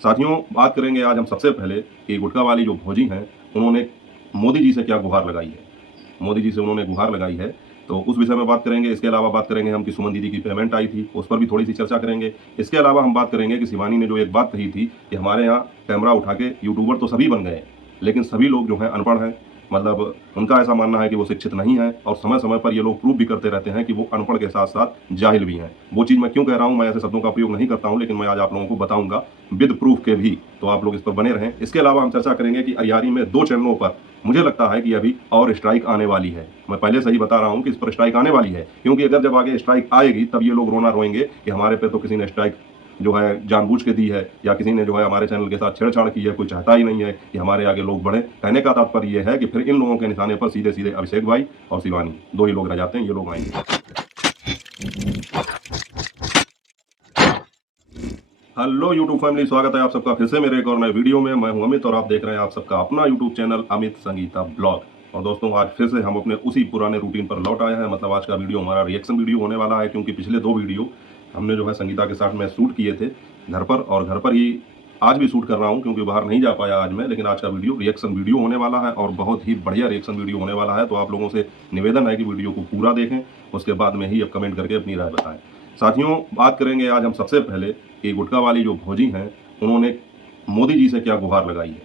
साथियों, बात करेंगे आज हम सबसे पहले कि गुटखा वाली जो भौजी हैं, उन्होंने मोदी जी से क्या गुहार लगाई है। मोदी जी से उन्होंने गुहार लगाई है, तो उस विषय में बात करेंगे। इसके अलावा बात करेंगे हम कि सुमन दीदी की पेमेंट आई थी, उस पर भी थोड़ी-सी चर्चा करेंगे। इसके अलावा हम बात करेंगे कि शिवानी ने जो एक बात कही थी कि हमारे यहाँ कैमरा उठा के यूट्यूबर तो सभी बन गए, लेकिन सभी लोग जो हैं अनपढ़ हैं। मतलब उनका ऐसा मानना है कि वो शिक्षित नहीं हैं और समय-समय पर ये लोग प्रूव भी करते रहते हैं कि वो अनपढ़ के साथ-साथ जाहिल भी हैं। वो चीज़ मैं क्यों कह रहा हूँ, मैं ऐसे शब्दों का प्रयोग नहीं करता हूँ, लेकिन मैं आज आप लोगों को बताऊँगा विद प्रूफ के भी, तो आप लोग इस पर बने रहें। इसके अलावा हम चर्चा करेंगे कि अरियारी में 2 चैनलों पर मुझे लगता है कि अभी और स्ट्राइक आने वाली है। मैं पहले से ही बता रहा हूँ कि इस पर स्ट्राइक आने वाली है, क्योंकि अगर जब आगे स्ट्राइक आएगी तब ये लोग रोना रोएँगे कि हमारे पे तो किसी ने स्ट्राइक जो है जानबूझ के दी है, या किसी ने जो है हमारे चैनल के साथ छेड़छाड़ की है, कोई चाहता ही नहीं है कि हमारे आगे लोग बढ़ें। कहने का तात्पर्य ये है कि फिर इन लोगों के निशाने पर सीधे-सीधे अभिषेक भाई और शिवानी 2 ही लोग रह जाते हैं, ये लोग आएँगे। हेलो यूट्यूब फैमिली, स्वागत है आप सबका फिर से मेरे एक और नए वीडियो में। मैं हूं अमित और आप देख रहे हैं आप सबका अपना YouTube channel Amit Sangeeta blog. और दोस्तों, आज फिर से हम अपने उसी पुराने रूटीन पर लौट आए हैं। मतलब आज का वीडियो हमारा रिएक्शन वीडियो होने वाला है, क्योंकि पिछले 2 वीडियो हमने जो है संगीता के साथ में शूट किए थे घर पर, और घर पर ही आज भी शूट कर रहा हूं क्योंकि बाहर नहीं जा पाया आज मैं। लेकिन आज का वीडियो रिएक्शन वीडियो होने वाला है और बहुत ही बढ़िया रिएक्शन वीडियो होने वाला है। तो आप लोगों से निवेदन है कि वीडियो को पूरा देखें, उसके बाद में ही अब कमेंट करके अपनी राय बताएं। साथियों, बात करेंगे आज हम सबसे पहले कि गुटखा वाली जो भौजी हैं, उन्होंने मोदी जी से क्या गुहार लगाई है।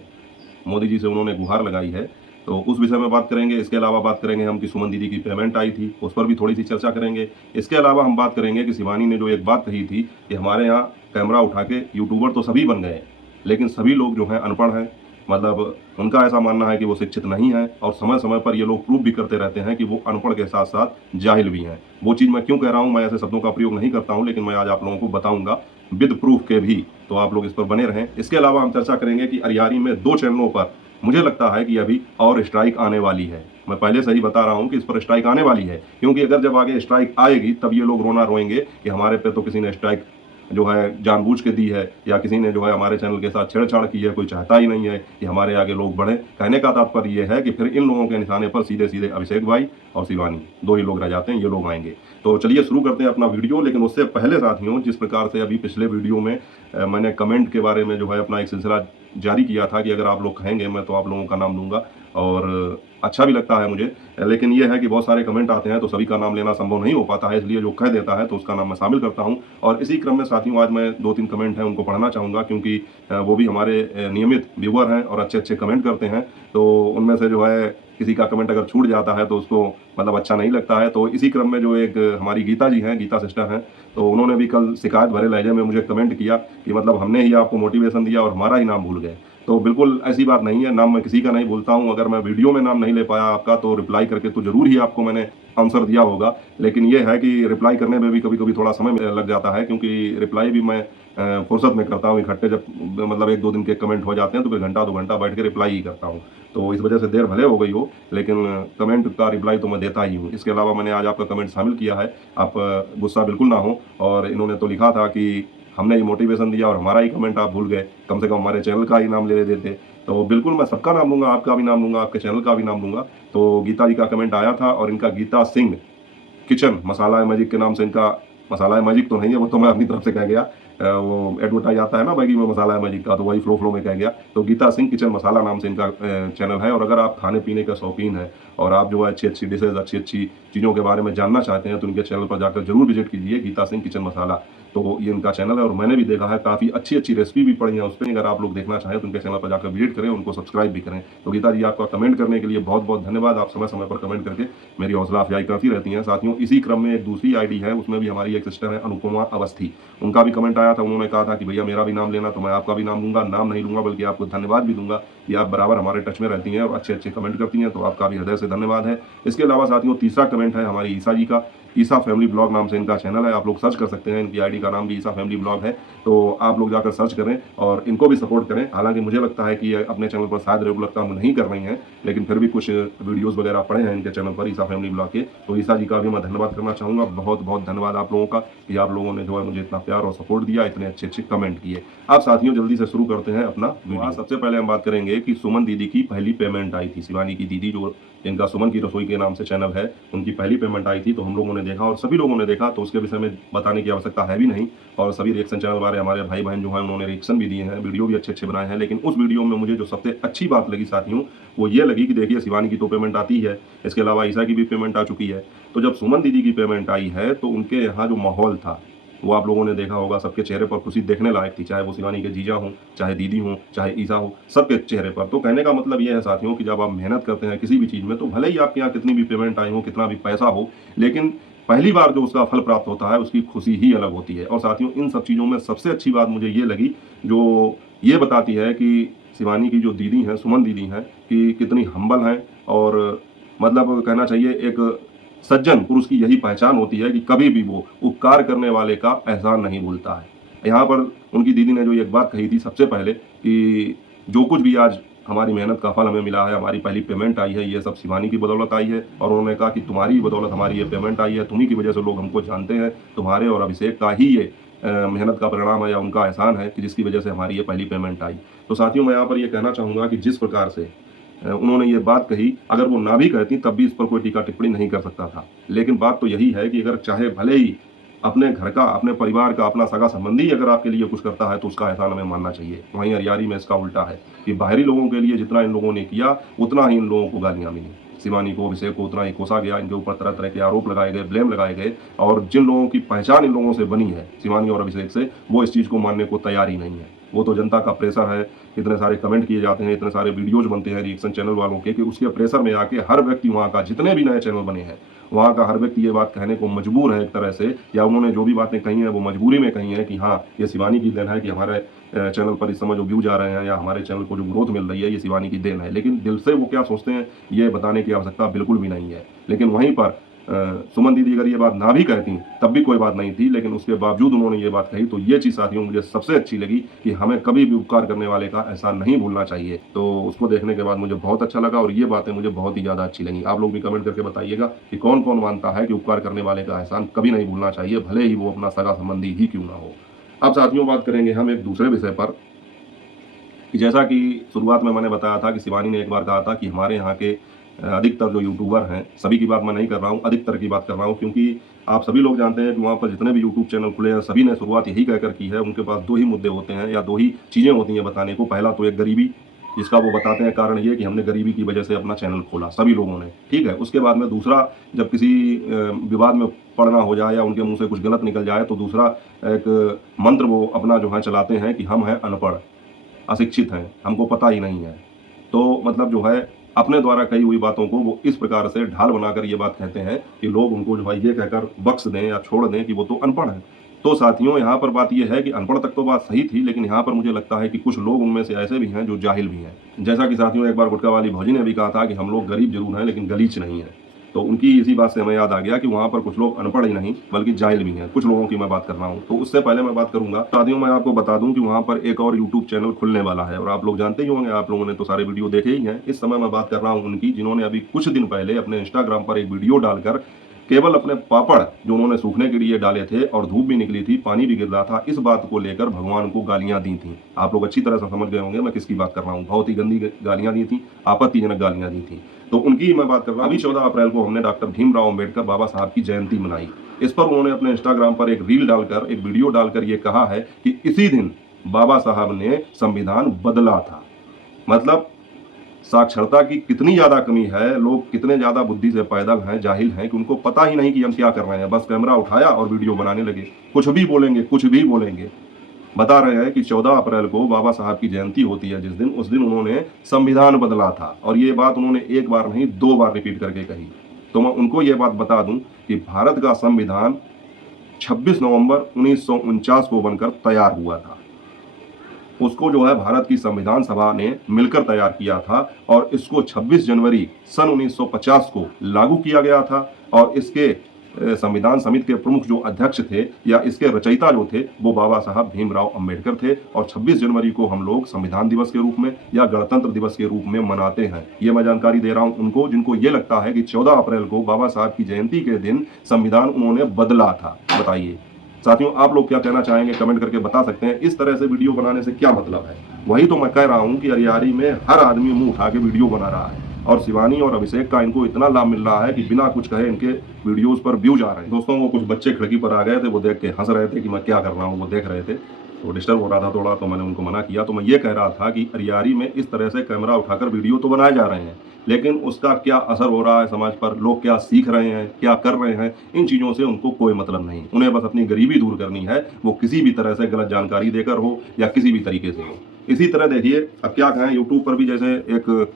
मोदी जी से उन्होंने गुहार लगाई है, तो उस विषय में बात करेंगे। इसके अलावा बात करेंगे हम कि सुमन दीदी की पेमेंट आई थी, उस पर भी थोड़ी-सी चर्चा करेंगे। इसके अलावा हम बात करेंगे कि शिवानी ने जो एक बात कही थी कि हमारे यहाँ कैमरा उठा के यूट्यूबर तो सभी बन गए, लेकिन सभी लोग जो हैं अनपढ़ हैं। मतलब उनका ऐसा मानना है कि वो शिक्षित नहीं हैं और समय-समय पर ये लोग प्रूव भी करते रहते हैं कि वो अनपढ़ के साथ-साथ जाहिल भी हैं। वो चीज़ मैं क्यों कह रहा हूँ, मैं ऐसे शब्दों का प्रयोग नहीं करता हूँ, लेकिन मैं आज आप लोगों को बताऊँगा विद प्रूफ के भी, तो आप लोग इस पर बने रहें। इसके अलावा हम चर्चा करेंगे कि अरियारी में 2 चैनलों पर मुझे लगता है कि अभी और स्ट्राइक आने वाली है। मैं पहले से ही बता रहा हूँ कि इस पर स्ट्राइक आने वाली है, क्योंकि अगर जब आगे स्ट्राइक आएगी तब ये लोग रोना रोएँगे कि हमारे पे तो किसी ने स्ट्राइक जो है जानबूझ के दी है, या किसी ने जो है हमारे चैनल के साथ छेड़छाड़ की है, कोई चाहता ही नहीं है कि हमारे आगे लोग बढ़ें। कहने का तात्पर्य ये है कि फिर इन लोगों के निशाने पर सीधे-सीधे अभिषेक भाई और शिवानी 2 ही लोग रह जाते हैं, ये लोग आएँगे। तो चलिए शुरू करते हैं अपना वीडियो। लेकिन उससे पहले साथियों, जिस प्रकार से अभी पिछले वीडियो में मैंने कमेंट के बारे में जो है अपना एक सिलसिला जारी किया था कि अगर आप लोग कहेंगे मैं तो आप लोगों का नाम लूँगा, और अच्छा भी लगता है मुझे। लेकिन ये है कि बहुत सारे कमेंट आते हैं तो सभी का नाम लेना संभव नहीं हो पाता है, इसलिए जो कह देता है तो उसका नाम मैं शामिल करता हूँ। और इसी क्रम में साथियों, आज मैं 2-3 कमेंट हैं उनको पढ़ना चाहूँगा, क्योंकि वो भी हमारे नियमित व्यूअर हैं और अच्छे-अच्छे कमेंट करते हैं। तो उनमें से जो है किसी का कमेंट अगर छूट जाता है तो उसको मतलब अच्छा नहीं लगता है। तो इसी क्रम में जो एक हमारी गीता जी हैं, गीता सिस्टर हैं, तो उन्होंने भी कल शिकायत भरे लहजे में मुझे कमेंट किया कि मतलब हमने ही आपको मोटिवेशन दिया और हमारा ही नाम भूल गए। तो बिल्कुल ऐसी बात नहीं है, नाम मैं किसी का नहीं भूलता हूँ। अगर मैं वीडियो में नाम नहीं ले पाया आपका तो रिप्लाई करके तो ज़रूर ही आपको मैंने आंसर दिया होगा। लेकिन ये है कि रिप्लाई करने में भी कभी-कभी थोड़ा समय लग जाता है, क्योंकि रिप्लाई भी मैं फुर्सत में करता हूँ इकट्ठे। जब मतलब 1-2 दिन के कमेंट हो जाते हैं तो फिर घंटा 2 घंटा बैठ के रिप्लाई ही करता हूँ। तो इस वजह से देर भले हो गई हो, लेकिन कमेंट का रिप्लाई तो मैं देता ही हूँ। इसके अलावा मैंने आज आपका कमेंट शामिल किया है, आप गुस्सा बिल्कुल ना हो। और इन्होंने तो लिखा था कि हमने ये मोटिवेशन दिया और हमारा ही कमेंट आप भूल गए, कम से कम हमारे चैनल का ही नाम ले देते। तो बिल्कुल मैं सबका नाम लूँगा, आपका भी नाम लूँगा, आपके चैनल का भी नाम लूँगा। तो गीता जी का कमेंट आया था और इनका गीता सिंह किचन मसाला मैजिक के नाम से इनका, मसाला मैजिक तो नहीं है, वो तो मैं अपनी तरफ से कह गया। वो एडवर्टाइज आता है ना मैगी में मसाला मैजिक का, तो वही फ्लो में कह गया। तो गीता सिंह किचन मसाला नाम से इनका चैनल है। और अगर आप खाने पीने का शौकीन हैं और आप जो है अच्छी-अच्छी डिशेज़, अच्छी-अच्छी चीज़ों के बारे में जानना चाहते हैं, तो इनके चैनल पर जाकर जरूर विजिट कीजिए, गीता सिंह किचन मसाला। तो ये इनका चैनल है और मैंने भी देखा है, काफ़ी अच्छी-अच्छी रेसिपी भी पड़ी है उस पे। अगर आप लोग देखना चाहें तो उनके चैनल पर जाकर विजिट करें, उनको सब्सक्राइब भी करें। तो गीता जी, आपका कमेंट करने के लिए बहुत-बहुत धन्यवाद। आप समय-समय पर कमेंट करके मेरी हौसला अफजाई करती रहती हैं। साथियों, इसी क्रम में एक दूसरी आईडी है, उसमें भी हमारी एक सिस्टर है अनुपमा अवस्थी, उनका भी कमेंट आया था। उन्होंने कहा था कि भैया मेरा भी नाम लेना, तो मैं आपका भी नाम लूँगा। नाम नहीं लूँगा बल्कि आपको धन्यवाद भी दूँगा कि आप बराबर हमारे टच में रहती हैं और अच्छे-अच्छे कमेंट करती हैं, तो आपका भी हृदय से धन्यवाद है। इसके अलावा साथियों, तीसरा कमेंट है हमारी ईसा जी का। ईसा फैमिली ब्लॉग नाम से इनका चैनल है, आप लोग सर्च कर सकते हैं, इनकी आईडी का नाम भी ईसा फैमिली ब्लॉग है। तो आप लोग जाकर सर्च करें और इनको भी सपोर्ट करें। हालांकि मुझे लगता है कि ये अपने चैनल पर शायद रेगुलर काम नहीं कर रही हैं, लेकिन फिर भी कुछ वीडियोस वगैरह पड़े हैं इनके चैनल पर, ईसा फैमिली ब्लॉग के। तो ईसा जी का भी मैं धन्यवाद करना चाहूँगा। बहुत-बहुत धन्यवाद आप लोगों का कि आप लोगों ने जो है मुझे इतना प्यार और सपोर्ट दिया, इतने अच्छे-अच्छे कमेंट किए। अब साथियों, जल्दी से शुरू करते हैं अपना वीडियो। सबसे पहले हम बात करेंगे कि सुमन दीदी की पहली पेमेंट आई थी। शिवानी की दीदी, जो इनका सुमन की रसोई के नाम से चैनल है, उनकी पहली पेमेंट आई थी। तो हम लोगों ने देखा और सभी लोगों ने देखा, तो उसके विषय में बताने की आवश्यकता है भी नहीं। और सभी रिएक्शन चैनल वाले हमारे भाई बहन जो हैं उन्होंने रिएक्शन भी दिए हैं, वीडियो भी अच्छे बनाए हैं। लेकिन उस वीडियो में मुझे जो सबसे अच्छी बात लगी साथियों, वो ये लगी कि देखिए शिवानी की तो पेमेंट आती है, इसके अलावा ईशा की भी पेमेंट आ चुकी है। तो जब सुमन दीदी की पेमेंट आई है तो उनके यहाँ जो माहौल था वो आप लोगों ने देखा होगा, सबके चेहरे पर खुशी देखने लायक थी, चाहे वो शिवानी के जीजा हों, चाहे दीदी हों, चाहे ईशा हो, सबके चेहरे पर। तो कहने का मतलब ये है साथियों कि जब आप मेहनत करते हैं किसी भी चीज़ में, तो भले ही आपके यहाँ कितनी भी पेमेंट आई हो, कितना भी पैसा हो, लेकिन पहली बार जो उसका फल प्राप्त होता है उसकी खुशी ही अलग होती है। और साथियों इन सब चीज़ों में सबसे अच्छी बात मुझे ये लगी, जो ये बताती है कि शिवानी की जो दीदी हैं, सुमन दीदी हैं, कि कितनी हम्बल हैं। और मतलब कहना चाहिए एक सज्जन पुरुष की यही पहचान होती है कि कभी भी वो उपकार करने वाले का एहसान नहीं भूलता है। यहाँ पर उनकी दीदी ने जो एक बात कही थी सबसे पहले कि जो कुछ भी आज हमारी मेहनत का फल हमें मिला है, हमारी पहली पेमेंट आई है, ये सब शिवानी की बदौलत आई है। और उन्होंने कहा कि तुम्हारी बदौलत हमारी ये पेमेंट आई है, तुम्ही की वजह से लोग हमको जानते हैं, तुम्हारे और अभिषेक का ही ये मेहनत का परिणाम है या उनका एहसान है कि जिसकी वजह से हमारी ये पहली पेमेंट आई। तो साथियों मैं यहाँ पर ये कहना चाहूँगा कि जिस प्रकार से उन्होंने ये बात कही, अगर वो ना भी कहती तब भी इस पर कोई टीका टिप्पणी नहीं कर सकता था। लेकिन बात तो यही है कि अगर चाहे भले ही अपने घर का, अपने परिवार का, अपना सगा संबंधी अगर आपके लिए कुछ करता है तो उसका एहसान हमें मानना चाहिए। वहीं अरियारी में इसका उल्टा है कि बाहरी लोगों के लिए जितना इन लोगों ने किया उतना ही इन लोगों को गालियाँ मिली। शिवानी को, अभिषेक को उतना ही कोसा गया, इनके ऊपर तरह तरह के आरोप लगाए गए, ब्लेम लगाए गए। और जिन लोगों की पहचान इन लोगों से बनी है, शिवानी और अभिषेक से, वो इस चीज़ को मानने को तैयार ही नहीं है। वो तो जनता का प्रेशर है, इतने सारे कमेंट किए जाते हैं, इतने सारे वीडियोज बनते हैं रिएक्शन चैनल वालों के, कि उसके प्रेशर में आके हर व्यक्ति वहाँ का, जितने भी नए चैनल बने हैं वहाँ का हर व्यक्ति ये बात कहने को मजबूर है एक तरह से, या उन्होंने जो भी बातें कही हैं वो मजबूरी में कही हैं कि हाँ ये शिवानी की देन है कि हमारे चैनल पर इस समय जो व्यूज आ रहे हैं या हमारे चैनल को जो ग्रोथ मिल रही है ये शिवानी की देन है। लेकिन दिल से वो क्या सोचते हैं ये बताने की आवश्यकता बिल्कुल भी नहीं है। लेकिन वहीं पर सुमन दीदी अगर ये बात ना भी कहती तब भी कोई बात नहीं थी, लेकिन उसके बावजूद उन्होंने ये बात कही, तो ये चीज़ साथियों मुझे सबसे अच्छी लगी कि हमें कभी भी उपकार करने वाले का एहसान नहीं भूलना चाहिए। तो उसको देखने के बाद मुझे बहुत अच्छा लगा और ये बातें मुझे बहुत ही ज़्यादा अच्छी लगी। आप लोग भी कमेंट करके बताइएगा कि कौन कौन मानता है कि उपकार करने वाले का एहसान कभी नहीं भूलना चाहिए, भले ही वो अपना सगा संबंधी ही क्यों ना हो। अब साथियों बात करेंगे हम एक दूसरे विषय पर, कि जैसा कि शुरुआत में मैंने बताया था कि शिवानी ने एक बार कहा था कि हमारे यहाँ के अधिकतर जो यूट्यूबर हैं, सभी की बात मैं नहीं कर रहा हूँ, अधिकतर की बात कर रहा हूँ, क्योंकि आप सभी लोग जानते हैं कि वहाँ पर जितने भी यूट्यूब चैनल खुले हैं सभी ने शुरुआत यही कहकर की है। उनके पास दो ही मुद्दे होते हैं या दो ही चीज़ें होती हैं बताने को। पहला तो एक गरीबी, जिसका वो बताते हैं कारण ये कि हमने गरीबी की वजह से अपना चैनल खोला, सभी लोगों ने, ठीक है। उसके बाद में दूसरा, जब किसी विवाद में पड़ना हो जाए या उनके मुंह से कुछ गलत निकल जाए तो दूसरा एक मंत्र वो अपना जो है चलाते हैं कि हम हैं अनपढ़, अशिक्षित हैं, हमको पता ही नहीं है। तो मतलब जो है अपने द्वारा कही हुई बातों को वो इस प्रकार से ढाल बनाकर ये बात कहते हैं कि लोग उनको जो है ये कहकर बख्श दें या छोड़ दें कि वो तो अनपढ़ है। तो साथियों यहाँ पर बात ये है कि अनपढ़ तक तो बात सही थी, लेकिन यहाँ पर मुझे लगता है कि कुछ लोग उनमें से ऐसे भी हैं जो जाहिल भी हैं। जैसा कि साथियों एक बार गुटखा वाली भौजी ने भी कहा था कि हम लोग गरीब जरूर हैं लेकिन गलीच नहीं है। तो उनकी इसी बात से हमें याद आ गया कि वहाँ पर कुछ लोग अनपढ़ ही नहीं बल्कि जाहिल भी हैं, कुछ लोगों की मैं बात कर रहा हूँ। तो उससे पहले मैं बात करूंगा साथियों, मैं आपको बता दूं कि वहाँ पर एक और यूट्यूब चैनल खुलने वाला है और आप लोग जानते ही होंगे, आप लोगों ने तो सारे वीडियो देखे ही हैं। इस समय मैं बात कर रहा हूँ उनकी, जिन्होंने अभी कुछ दिन पहले अपने इंस्टाग्राम पर एक वीडियो डालकर केवल अपने पापड़ जो उन्होंने सूखने के लिए डाले थे और धूप भी निकली थी, पानी भी गिर रहा था, इस बात को लेकर भगवान को गालियां दी थी। आप लोग अच्छी तरह से समझ गए होंगे मैं किसकी बात कर रहा हूँ। बहुत ही गंदी गालियां दी थी, आपत्तिजनक गालियां दी थी। तो उनकी मैं बात कर रहा हूँ। अभी 14 अप्रैल को हमने डॉक्टर भीमराव अंबेडकर बाबा साहब की जयंती मनाई। इस पर उन्होंने अपने इंस्टाग्राम पर एक रील डालकर, एक वीडियो डालकर ये कहा है कि इसी दिन बाबा साहब ने संविधान बदला था। मतलब साक्षरता की कितनी ज़्यादा कमी है, लोग कितने ज़्यादा बुद्धि से पैदल हैं, जाहिल हैं कि उनको पता ही नहीं कि हम क्या कर रहे हैं। बस कैमरा उठाया और वीडियो बनाने लगे, कुछ भी बोलेंगे, कुछ भी बोलेंगे। बता रहे हैं कि 14 अप्रैल को बाबा साहब की जयंती होती है जिस दिन, उस दिन उन्होंने संविधान बदला था। और ये बात उन्होंने एक बार नहीं 2 बार रिपीट करके कही। तो मैं उनको ये बात बता दूं कि भारत का संविधान 26 नवंबर 1949 को बनकर तैयार हुआ था। उसको जो है भारत की संविधान सभा ने मिलकर तैयार किया था और इसको 26 जनवरी सन 1950 को लागू किया गया था। और इसके संविधान समिति के प्रमुख जो अध्यक्ष थे या इसके रचयिता जो थे वो बाबा साहब भीमराव अंबेडकर थे। और 26 जनवरी को हम लोग संविधान दिवस के रूप में या गणतंत्र दिवस के रूप में मनाते हैं। ये मैं जानकारी दे रहा हूं उनको जिनको ये लगता है कि 14 अप्रैल को बाबा साहब की जयंती के दिन संविधान उन्होंने बदला था। बताइए साथियों, आप लोग क्या कहना चाहेंगे, कमेंट करके बता सकते हैं। इस तरह से वीडियो बनाने से क्या मतलब है? वही तो मैं कह रहा हूं कि अरियारी में हर आदमी मुंह उठा के वीडियो बना रहा है। और शिवानी और अभिषेक का इनको इतना लाभ मिल रहा है कि बिना कुछ कहे इनके वीडियोस पर व्यूज आ रहे हैं। दोस्तों वो कुछ बच्चे खिड़की पर आ गए थे, वो देख के हंस रहे थे कि मैं क्या कर रहा हूँ, वो देख रहे थे तो डिस्टर्ब हो रहा था थोड़ा, तो मैंने उनको मना किया। तो मैं ये कह रहा था कि अरियारी में इस तरह से कैमरा उठाकर वीडियो तो बनाए जा रहे हैं, लेकिन उसका क्या असर हो रहा है समाज पर, लोग क्या सीख रहे हैं, क्या कर रहे हैं, इन चीज़ों से उनको कोई मतलब नहीं। उन्हें बस अपनी गरीबी दूर करनी है, वो किसी भी तरह से गलत जानकारी देकर हो या किसी भी तरीके से हो। इसी तरह देखिए, अब क्या कहें, यूट्यूब पर भी जैसे एक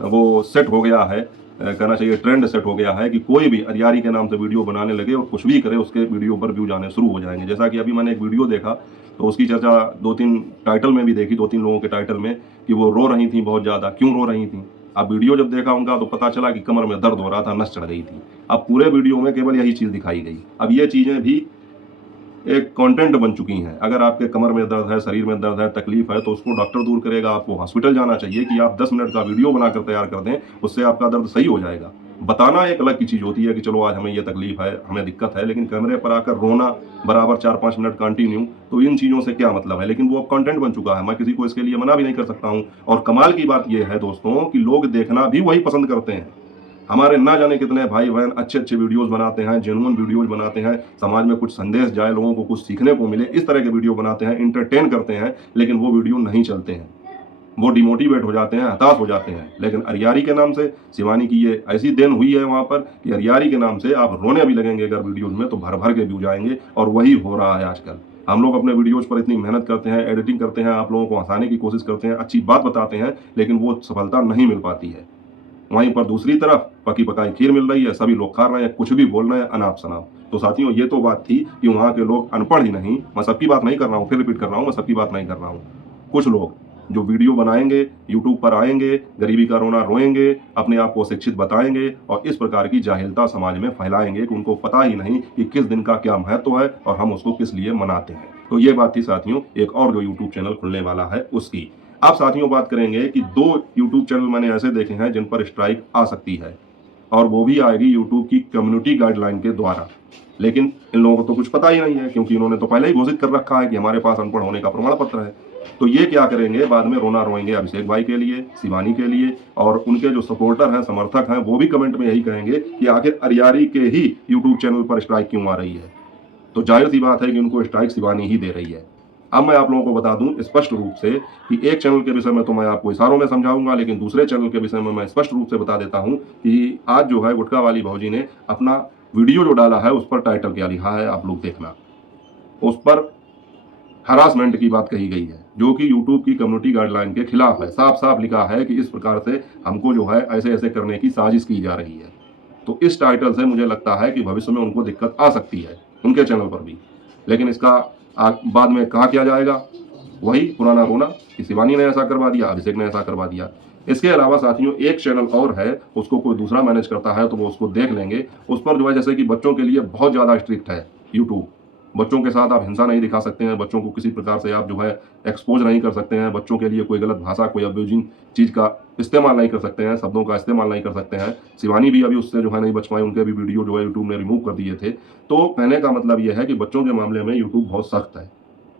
वो सेट हो गया है, कहना चाहिए ट्रेंड सेट हो गया है कि कोई भी अरियारी के नाम से वीडियो बनाने लगे और कुछ भी करे उसके वीडियो पर व्यू जाने शुरू हो जाएंगे। जैसा कि अभी मैंने एक वीडियो देखा तो उसकी चर्चा 2-3 टाइटल में भी देखी, 2-3 लोगों के टाइटल में, कि वो रो रही थी बहुत ज़्यादा। क्यों रो रही थी? अब वीडियो जब देखा उनका तो पता चला कि कमर में दर्द हो रहा था, नस चढ़ गई थी। अब पूरे वीडियो में केवल यही चीज़ दिखाई गई। अब ये चीज़ें भी एक कंटेंट बन चुकी हैं। अगर आपके कमर में दर्द है, शरीर में दर्द है, तकलीफ है, तो उसको डॉक्टर दूर करेगा। आपको हॉस्पिटल जाना चाहिए कि आप 10 मिनट का वीडियो बनाकर तैयार कर दें, उससे आपका दर्द सही हो जाएगा। बताना एक अलग की चीज़ होती है कि चलो आज हमें ये तकलीफ है, हमें दिक्कत है, लेकिन कैमरे पर आकर रोना बराबर 4-5 मिनट कंटिन्यू, तो इन चीज़ों से क्या मतलब है? लेकिन वो अब कंटेंट बन चुका है, मैं किसी को इसके लिए मना भी नहीं कर सकता हूँ। और कमाल की बात यह है दोस्तों कि लोग देखना भी वही पसंद करते हैं। हमारे ना जाने कितने भाई बहन अच्छे अच्छे वीडियोस बनाते हैं, जेन्युइन वीडियोस बनाते हैं, समाज में कुछ संदेश जाए, लोगों को कुछ सीखने को मिले, इस तरह के वीडियो बनाते हैं, इंटरटेन करते हैं, लेकिन वो वीडियो नहीं चलते हैं। वो डिमोटिवेट हो जाते हैं, हताश हो जाते हैं। लेकिन अरियारी के नाम से शिवानी की ये ऐसी देन हुई है वहाँ पर कि अरियारी के नाम से आप रोने भी लगेंगे अगर वीडियोज में, तो भर भर के व्यूज आएंगे। और वही हो रहा है आजकल। हम लोग अपने वीडियोज पर इतनी मेहनत करते हैं, एडिटिंग करते हैं, आप लोगों को हंसाने की कोशिश करते हैं, अच्छी बात बताते हैं, लेकिन वो सफलता नहीं मिल पाती है। वहीं पर दूसरी तरफ पकी पकाई खीर मिल रही है, सभी लोग खा रहे हैं, कुछ भी बोल रहे हैं अनाप शनाप। तो साथियों, ये तो बात थी कि वहाँ के लोग अनपढ़ ही नहीं, मैं सबकी बात नहीं कर रहा हूँ, फिर रिपीट कर रहा हूँ, मैं सबकी बात नहीं कर रहा हूँ। कुछ लोग जो वीडियो बनाएंगे, यूट्यूब पर आएंगे, गरीबी का रोना रोएंगे, अपने आप को शिक्षित बताएंगे और इस प्रकार की जाहिलता समाज में फैलाएंगे कि उनको पता ही नहीं कि किस दिन का क्या महत्व है और हम उसको किस लिए मनाते हैं। तो ये बात थी साथियों एक और जो यूट्यूब चैनल खुलने वाला है उसकी। अब साथियों बात करेंगे कि 2 यूट्यूब चैनल मैंने ऐसे देखे हैं जिन पर स्ट्राइक आ सकती है, और वो भी आएगी यूट्यूब की कम्युनिटी गाइडलाइन के द्वारा। लेकिन इन लोगों को तो कुछ पता ही नहीं है, क्योंकि इन्होंने तो पहले ही घोषित कर रखा है कि हमारे पास अनपढ़ होने का प्रमाण पत्र है। तो ये क्या करेंगे, बाद में रोना रोएंगे अभिषेक भाई के लिए, शिवानी के लिए, और उनके जो सपोर्टर हैं, समर्थक हैं, वो भी कमेंट में यही कहेंगे कि आखिर अरियारी के ही यूट्यूब चैनल पर स्ट्राइक क्यों आ रही है। तो जाहिर सी बात है कि उनको स्ट्राइक शिवानी ही दे रही है। अब मैं आप लोगों को बता दूं स्पष्ट रूप से कि एक चैनल के विषय में तो मैं आपको इशारों में समझाऊंगा, लेकिन दूसरे चैनल के विषय में मैं स्पष्ट रूप से बता देता हूं कि आज जो है गुटखा वाली भौजी ने अपना वीडियो जो डाला है उस पर टाइटल क्या लिखा है आप लोग देखना। उस पर हरासमेंट की बात कही गई है, जो कि यूट्यूब की कम्युनिटी गाइडलाइन के खिलाफ है। साफ साफ लिखा है कि इस प्रकार से हमको जो है ऐसे ऐसे करने की साजिश की जा रही है। तो इस टाइटल से मुझे लगता है कि भविष्य में उनको दिक्कत आ सकती है, उनके चैनल पर भी। लेकिन इसका बाद में कहा किया जाएगा, वही पुराना रोना कि शिवानी ने ऐसा करवा दिया, अभिषेक ने ऐसा करवा दिया। इसके अलावा साथियों एक चैनल और है, उसको कोई दूसरा मैनेज करता है तो वो उसको देख लेंगे। उस पर जो है जैसे कि बच्चों के लिए बहुत ज़्यादा स्ट्रिक्ट है यूट्यूब। बच्चों के साथ आप हिंसा नहीं दिखा सकते हैं, बच्चों को किसी प्रकार से आप जो है एक्सपोज नहीं कर सकते हैं, बच्चों के लिए कोई गलत भाषा, कोई अब्यूजिंग चीज़ का इस्तेमाल नहीं कर सकते हैं, शब्दों का इस्तेमाल नहीं कर सकते हैं। शिवानी भी अभी उससे जो है नहीं बच पाई, उनके भी वीडियो जो है यूट्यूब ने रिमूव कर दिए थे। तो कहने का मतलब यह है कि बच्चों के मामले में यूट्यूब बहुत सख्त है।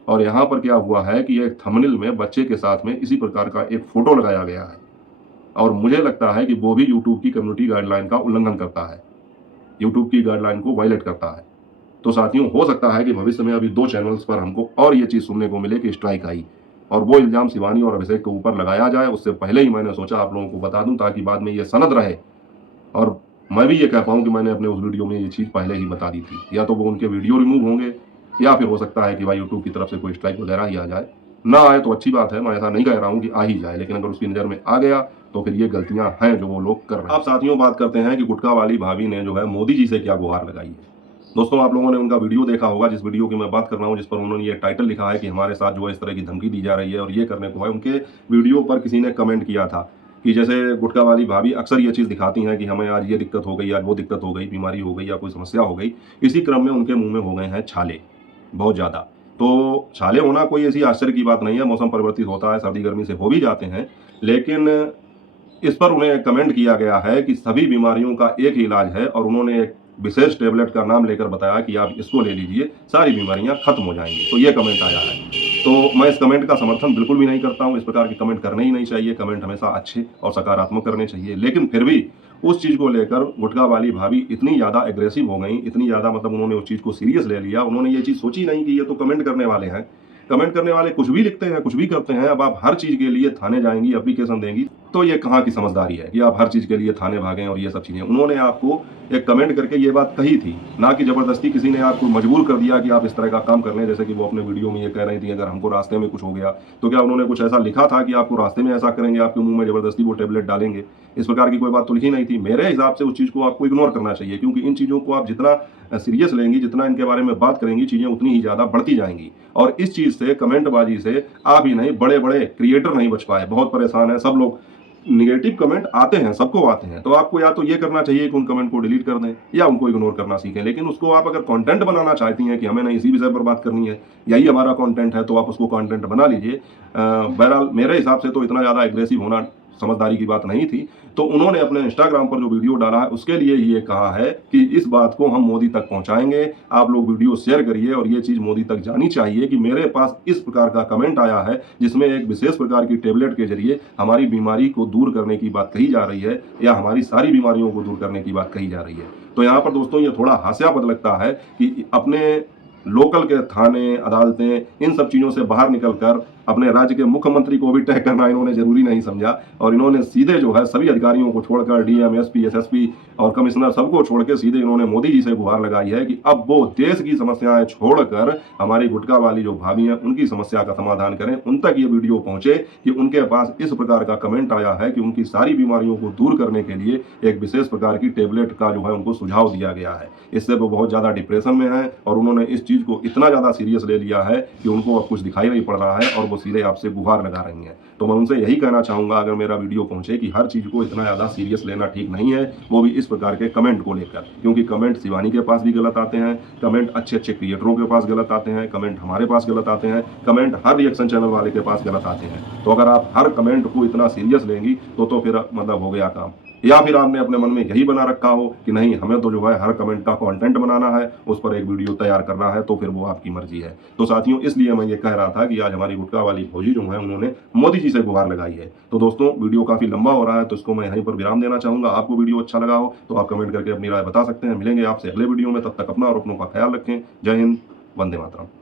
और यहाँ पर क्या हुआ है कि एक थंबनेल में बच्चे के साथ में इसी प्रकार का एक फोटो लगाया गया है, और मुझे लगता है कि वो भी यूट्यूब की कम्युनिटी गाइडलाइन का उल्लंघन करता है, यूट्यूब की गाइडलाइन को वायलेट करता है। तो साथियों हो सकता है कि भविष्य में अभी 2 चैनल्स पर हमको और ये चीज़ सुनने को मिले कि स्ट्राइक आई, और वो इल्ज़ाम शिवानी और अभिषेक के ऊपर लगाया जाए। उससे पहले ही मैंने सोचा आप लोगों को बता दूं, ताकि बाद में ये सनद रहे और मैं भी ये कह पाऊँ कि मैंने अपने उस वीडियो में ये चीज़ पहले ही बता दी थी। या तो वो उनके वीडियो रिमूव होंगे, या फिर हो सकता है कि भाई यूट्यूब की तरफ से कोई स्ट्राइक वगैरह ही आ जाए। ना आए तो अच्छी बात है, मैं ऐसा नहीं कह रहा हूँ कि आ ही जाए, लेकिन अगर उसकी नज़र में आ गया तो फिर ये गलतियाँ हैं जो वो लोग कर रहे हैं। अब साथियों बात करते हैं कि गुटखा वाली भाभी ने जो है मोदी जी से क्या गुहार लगाई है। दोस्तों आप लोगों ने उनका वीडियो देखा होगा, जिस वीडियो की मैं बात कर रहा हूँ, जिस पर उन्होंने ये टाइटल लिखा है कि हमारे साथ जो है इस तरह की धमकी दी जा रही है और ये करने को है। उनके वीडियो पर किसी ने कमेंट किया था कि जैसे गुटखा वाली भाभी अक्सर ये चीज़ दिखाती हैं कि हमें आज ये दिक्कत हो गई, आज वो दिक्कत हो गई, बीमारी हो गई या कोई समस्या हो गई। इसी क्रम में उनके मुँह में हो गए हैं छाले बहुत ज़्यादा। तो छाले होना कोई ऐसी आश्चर्य की बात नहीं है, मौसम परिवर्तित होता है, सर्दी गर्मी से हो भी जाते हैं। लेकिन इस पर उन्हें कमेंट किया गया है कि सभी बीमारियों का एक ही इलाज है, और उन्होंने एक विशेष टेबलेट का नाम लेकर बताया कि आप इसको ले लीजिए, सारी बीमारियां खत्म हो जाएंगी। तो ये कमेंट आया है। तो मैं इस कमेंट का समर्थन बिल्कुल भी नहीं करता हूँ। इस प्रकार के कमेंट करने ही नहीं चाहिए। कमेंट हमेशा अच्छे और सकारात्मक करने चाहिए। लेकिन फिर भी उस चीज़ को लेकर गुटखा वाली भाभी इतनी ज़्यादा एग्रेसिव हो गई, इतनी ज़्यादा मतलब उन्होंने उस चीज़ को सीरियस ले लिया। उन्होंने ये चीज़ सोची नहीं कि ये तो कमेंट करने वाले हैं। कमेंट करने वाले कुछ भी लिखते हैं, कुछ भी करते हैं। अब आप हर चीज़ के लिए थाने जाएँगी, एप्लीकेशन देंगी, तो ये कहाँ की समझदारी है कि आप हर चीज़ के लिए थाने भागें और ये सब चीज़ें। उन्होंने आपको एक कमेंट करके ये बात कही थी, ना कि ज़बरदस्ती किसी ने आपको मजबूर कर दिया कि आप इस तरह का काम कर लें। जैसे कि वो अपने वीडियो में ये कह रही थी, अगर हमको रास्ते में कुछ हो गया, तो क्या उन्होंने कुछ ऐसा लिखा था कि आपको रास्ते में ऐसा करेंगे, आपके मुँह में ज़बरदस्ती वो टैबलेट डालेंगे? इस प्रकार की कोई बात तो लिखी नहीं थी। मेरे हिसाब से उस चीज़ को आपको इग्नोर करना चाहिए, क्योंकि इन चीज़ों को आप जितना सीरियस लेंगी, जितना इनके बारे में बात करेंगी, चीज़ें उतनी ही ज़्यादा बढ़ती जाएँगी। और इस चीज़ से, कमेंटबाजी से आप ही नहीं, बड़े-बड़े क्रिएटर नहीं बच पाए, बहुत परेशान हैं सब लोग। नेगेटिव कमेंट आते हैं, सबको आते हैं, तो आपको या तो ये करना चाहिए कि उन कमेंट को डिलीट कर दें या उनको इग्नोर करना सीखें। लेकिन उसको आप अगर कंटेंट बनाना चाहती हैं कि हमें ना इसी विषय पर बात करनी है, यही हमारा कंटेंट है, तो आप उसको कंटेंट बना लीजिए। बहरहाल मेरे हिसाब से तो इतना ज़्यादा एग्रेसिव होना समझदारी की बात नहीं थी। तो उन्होंने अपने इंस्टाग्राम पर जो वीडियो डाला है उसके लिए ये कहा है कि इस बात को हम मोदी तक पहुंचाएंगे, आप लोग वीडियो शेयर करिए और ये चीज़ मोदी तक जानी चाहिए कि मेरे पास इस प्रकार का कमेंट आया है जिसमें एक विशेष प्रकार की टेबलेट के जरिए हमारी बीमारी को दूर करने की बात कही जा रही है, या हमारी सारी बीमारियों को दूर करने की बात कही जा रही है। तो यहाँ पर दोस्तों ये थोड़ा हास्यास्पद लगता है कि अपने लोकल के थाने, अदालतें, इन सब चीज़ों से बाहर निकलकर अपने राज्य के मुख्यमंत्री को भी टैग करना इन्होंने जरूरी नहीं समझा, और इन्होंने सीधे जो है सभी अधिकारियों को छोड़कर डीएम, एसपी, एसएसपी और कमिश्नर सबको छोड़ के सीधे इन्होंने मोदी जी से गुहार लगाई है कि अब वो देश की समस्याएं छोड़कर हमारी गुटखा वाली जो भाभी हैं उनकी समस्या का समाधान करें। उन तक ये वीडियो पहुंचे कि उनके पास इस प्रकार का कमेंट आया है कि उनकी सारी बीमारियों को दूर करने के लिए एक विशेष प्रकार की टेबलेट का जो है उनको सुझाव दिया गया है। इससे वो बहुत ज़्यादा डिप्रेशन में है और उन्होंने इस चीज़ को इतना ज़्यादा सीरियस ले लिया है कि उनको अब कुछ दिखाई नहीं पड़ रहा है और वो सीधे आपसे गुहार लगा रही हैं। तो मैं उनसे यही कहना चाहूँगा, अगर मेरा वीडियो पहुंचे, कि हर चीज़ को इतना ज़्यादा सीरियस लेना ठीक नहीं है, वो भी इस प्रकार के कमेंट को लेकर। क्योंकि कमेंट शिवानी के पास भी गलत आते हैं, कमेंट अच्छे क्रिएटरों के पास गलत आते हैं, कमेंट हमारे पास गलत आते हैं, कमेंट हर रिएक्शन चैनल वाले के पास गलत आते हैं। तो अगर आप हर कमेंट को इतना सीरियस लेंगी तो फिर मतलब हो गया काम। या फिर आपने अपने मन में यही बना रखा हो कि नहीं, हमें तो जो है हर कमेंट का कंटेंट बनाना है, उस पर एक वीडियो तैयार करना है, तो फिर वो आपकी मर्जी है। तो साथियों, इसलिए मैं ये कह रहा था कि आज हमारी गुटखा वाली फौजी जो है उन्होंने मोदी जी से गुहार लगाई है। तो दोस्तों, वीडियो काफी लंबा हो रहा है, तो इसको मैं यहीं पर विराम देना चाहूंगा। आपको वीडियो अच्छा लगा हो तो आप कमेंट करके अपनी राय बता सकते हैं। मिलेंगे आपसे अगले वीडियो में, तब तक अपना और अपनों का ख्याल रखें। जय हिंद, वंदे मातरम।